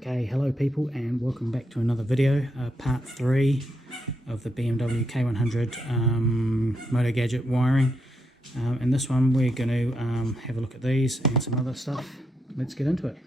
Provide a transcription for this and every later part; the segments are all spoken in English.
Okay, hello people and welcome back to another video, part 3 of the Bmw K100 Motogadget wiring. In this one we're going to have a look at these and some other stuff. Let's get into it.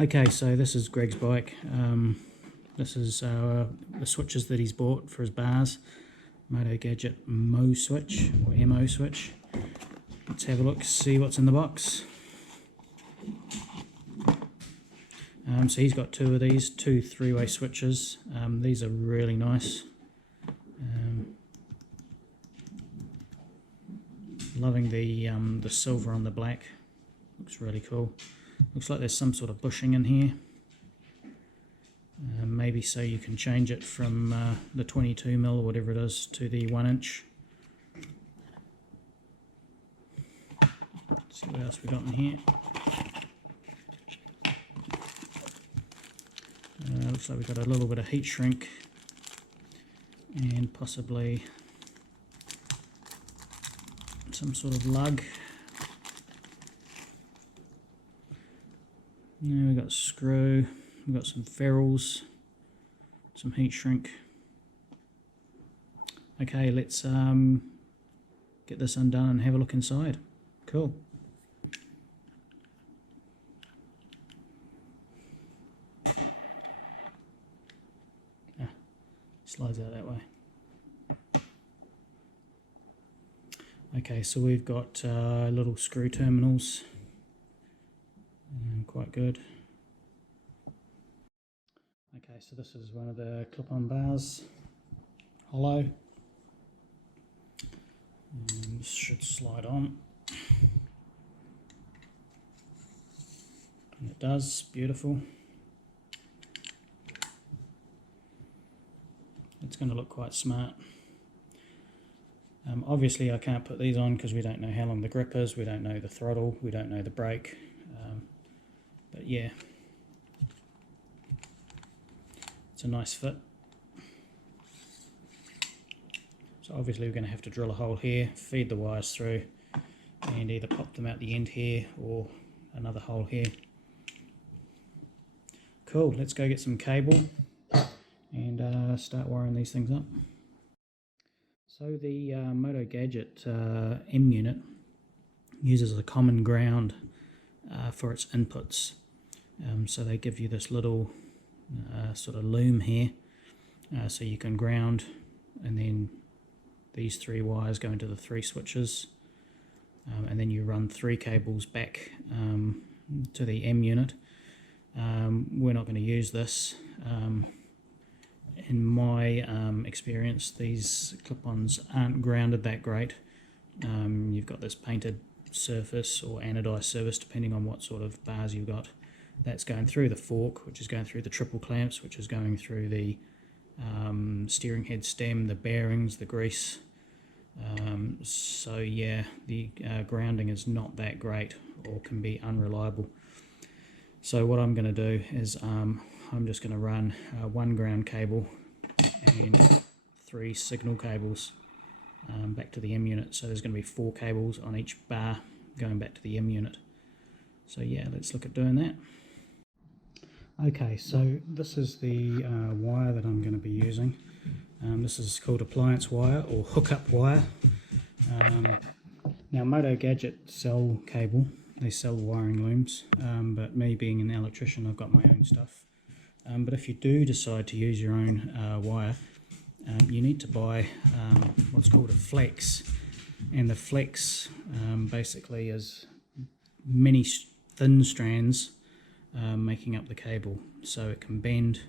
Okay, so this is Greg's bike. This is the switches that he's bought for his bars. Motogadget Mo switch, or MO switch. Let's have a look, see what's in the box. So he's got two of these, two three-way switches. These are really nice. Loving the silver on the black. Looks really cool. Looks like there's some sort of bushing in here. Maybe so you can change it from the 22mm or whatever it is to the 1-inch. Let's see what else we got in here. Looks like we've got a little bit of heat shrink and possibly some sort of lug. Now we've got a screw, we've got some ferrules, some heat shrink. Okay, let's get this undone and have a look inside. Cool. Slides out that way. Okay, so we've got little screw terminals. Quite good. Okay, so this is one of the clip-on bars, hollow. And this should slide on. And it does, beautiful. It's going to look quite smart. Obviously I can't put these on because we don't know how long the grip is, we don't know the throttle, we don't know the brake. But yeah, it's a nice fit. So obviously we're going to have to drill a hole here, feed the wires through, and either pop them out the end here or another hole here. Cool, let's go get some cable and start wiring these things up. So the Motogadget M unit uses a common ground for its inputs. So they give you this little sort of loom here, so you can ground, and then these three wires go into the three switches, and then you run three cables back to the M unit. We're not going to use this. In my experience, these clip-ons aren't grounded that great. You've got this painted surface or anodized surface depending on what sort of bars you've got. That's going through the fork, which is going through the triple clamps, which is going through the steering head stem, the bearings, the grease. So yeah, the grounding is not that great or can be unreliable. So what I'm going to do is I'm just going to run one ground cable and three signal cables back to the M unit. So there's going to be 4 cables on each bar going back to the M unit. So yeah, let's look at doing that. Okay, so this is the wire that I'm going to be using. This is called appliance wire or hookup wire. Now Motogadget sell cable, they sell wiring looms, but me being an electrician, I've got my own stuff. But if you do decide to use your own wire, you need to buy what's called a flex, and the flex basically is many thin strands making up the cable, so it can bend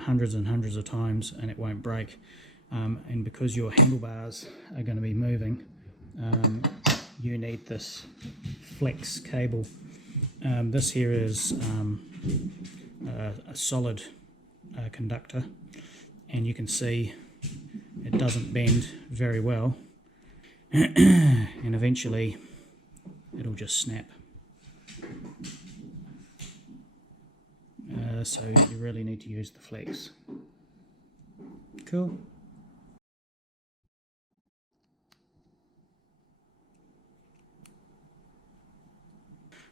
hundreds and hundreds of times and it won't break. And because your handlebars are going to be moving, you need this flex cable. This here is a solid conductor, and you can see it doesn't bend very well, and eventually it'll just snap. So you really need to use the flex. Cool.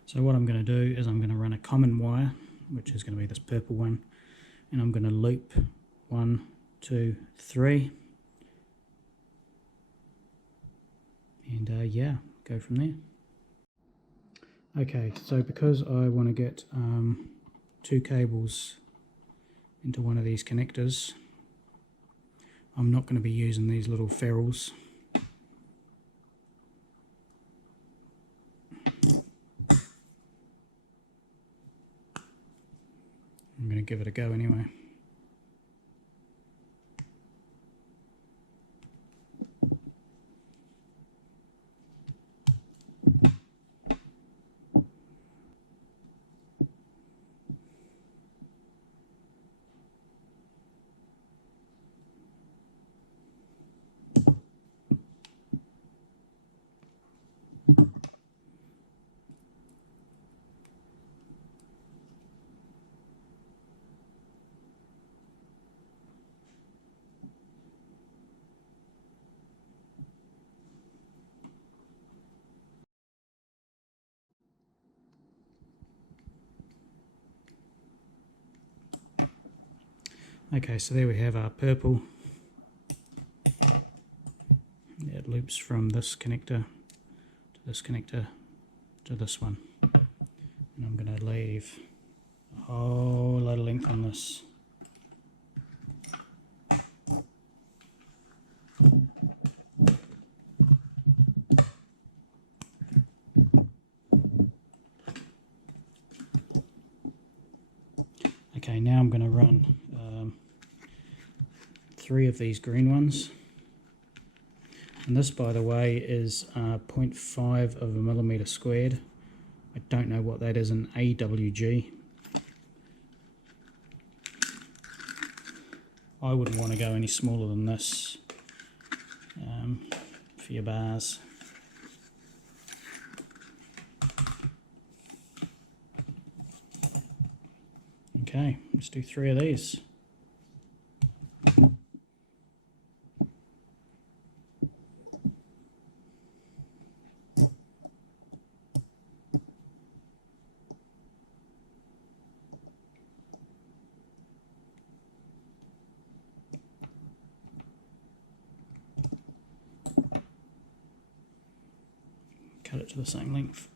So what I'm going to do is I'm going to run a common wire, which is going to be this purple one, and I'm going to loop 1, 2, 3, and yeah, go from there. Okay, so because I want to get 2 cables into one of these connectors, I'm not going to be using these little ferrules. I'm going to give it a go anyway. Okay, so there we have our purple. It loops from this connector to this connector to this one. And I'm going to leave a whole lot of length on this. Okay, now I'm going to run 3 of these green ones, and this, by the way, is 0.5 of a millimeter squared. I don't know what that is in AWG. I wouldn't want to go any smaller than this for your bars. Okay, let's do 3 of these. Cut it to the same length.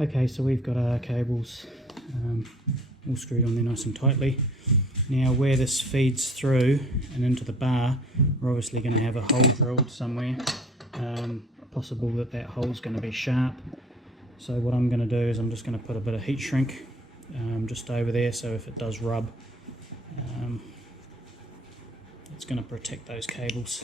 Okay, so we've got our cables all screwed on there nice and tightly. Now where this feeds through and into the bar, we're obviously going to have a hole drilled somewhere. Possible that that hole's going to be sharp. So what I'm going to do is I'm just going to put a bit of heat shrink just over there, so if it does rub, it's going to protect those cables.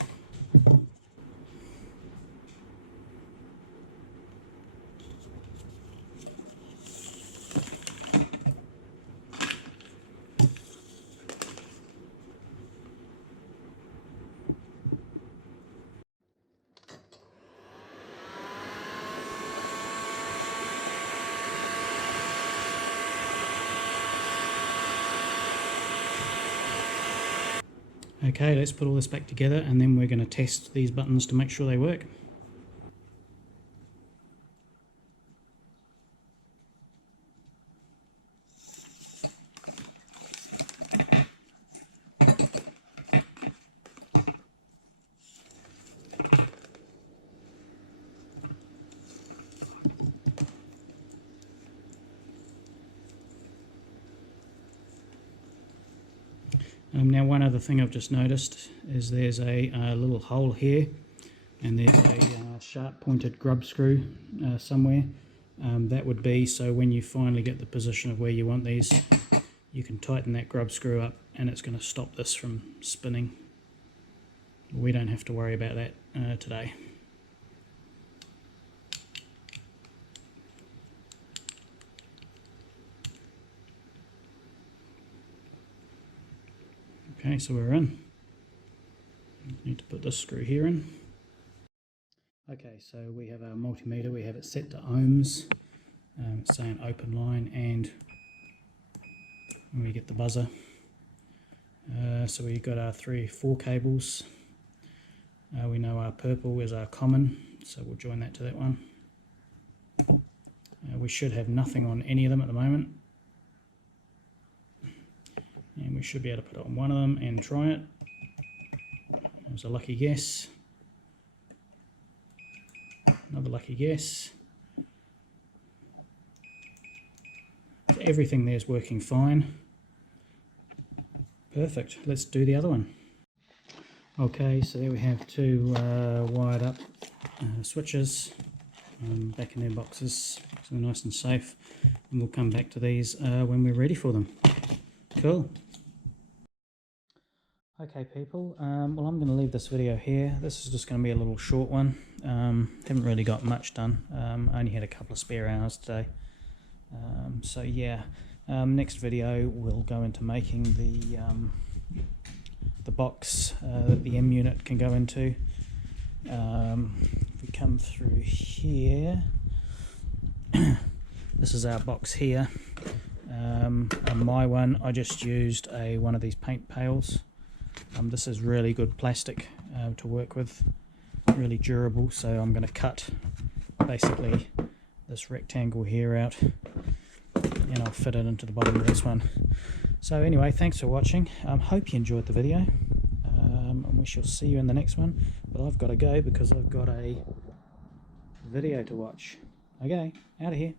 Okay, let's put all this back together, and then we're going to test these buttons to make sure they work. Now one other thing I've just noticed is there's a little hole here, and there's a sharp pointed grub screw somewhere. That would be so when you finally get the position of where you want these, you can tighten that grub screw up and it's going to stop this from spinning. We don't have to worry about that today. Okay, so we're in. Need to put this screw here in. Okay, so we have our multimeter, we have it set to ohms. It's saying open line, and we get the buzzer. So we've got our 4 cables. We know our purple is our common, so we'll join that to that one. We should have nothing on any of them at the moment. And we should be able to put it on one of them and try it. That was a lucky guess. Another lucky guess. So everything there is working fine. Perfect. Let's do the other one. Okay, so there we have 2 wired up switches back in their boxes, so they're nice and safe. And we'll come back to these when we're ready for them. Cool. Okay people, well I'm going to leave this video here. This is just going to be a little short one. Haven't really got much done. I only had a couple of spare hours today. So yeah, next video we'll go into making the box that the M unit can go into. If we come through here, this is our box here. On my one I just used one of these paint pails. This is really good plastic to work with, really durable, so I'm going to cut basically this rectangle here out and I'll fit it into the bottom of this one. So anyway, thanks for watching. Hope you enjoyed the video, and we shall see you in the next one. But I've got to go because I've got a video to watch. Okay, out of here.